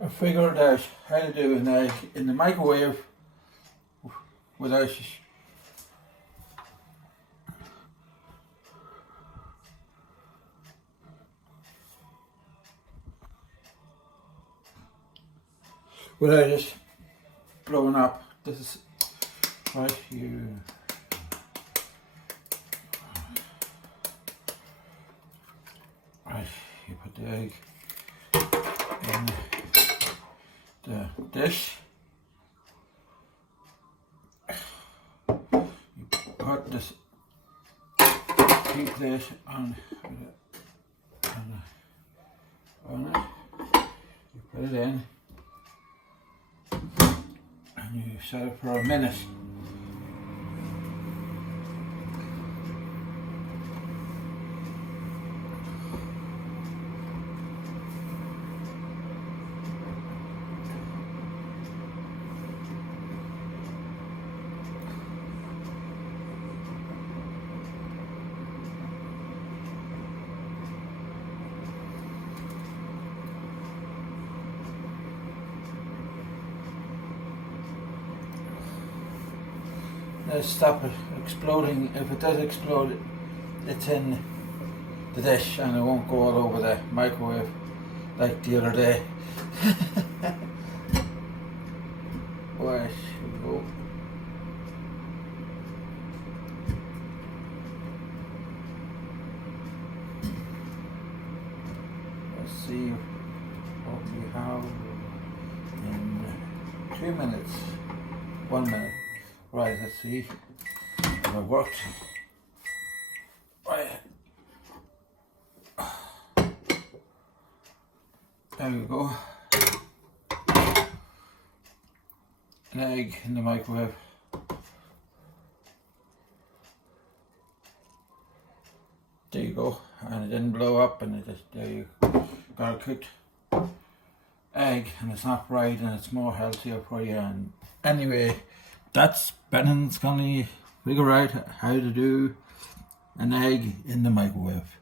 I figured out how to do an egg in the microwave without it blowing up. This is right here. Right, you put the egg in the dish. You put this plate on it. You put it in and you set it for a minute. Stop it exploding. If it does explode, it's in the dish and it won't go all over the microwave like the other day. Where should we go? Let's see what we have in 2 minutes. 1 minute. Right, let's see if it works. Right. There we go. An egg in the microwave. There you go. And it didn't blow up, and it just, there you got a cooked egg, and it's not fried, and it's more healthier for you. And anyway, that's Connolly figure out how to do an egg in the microwave.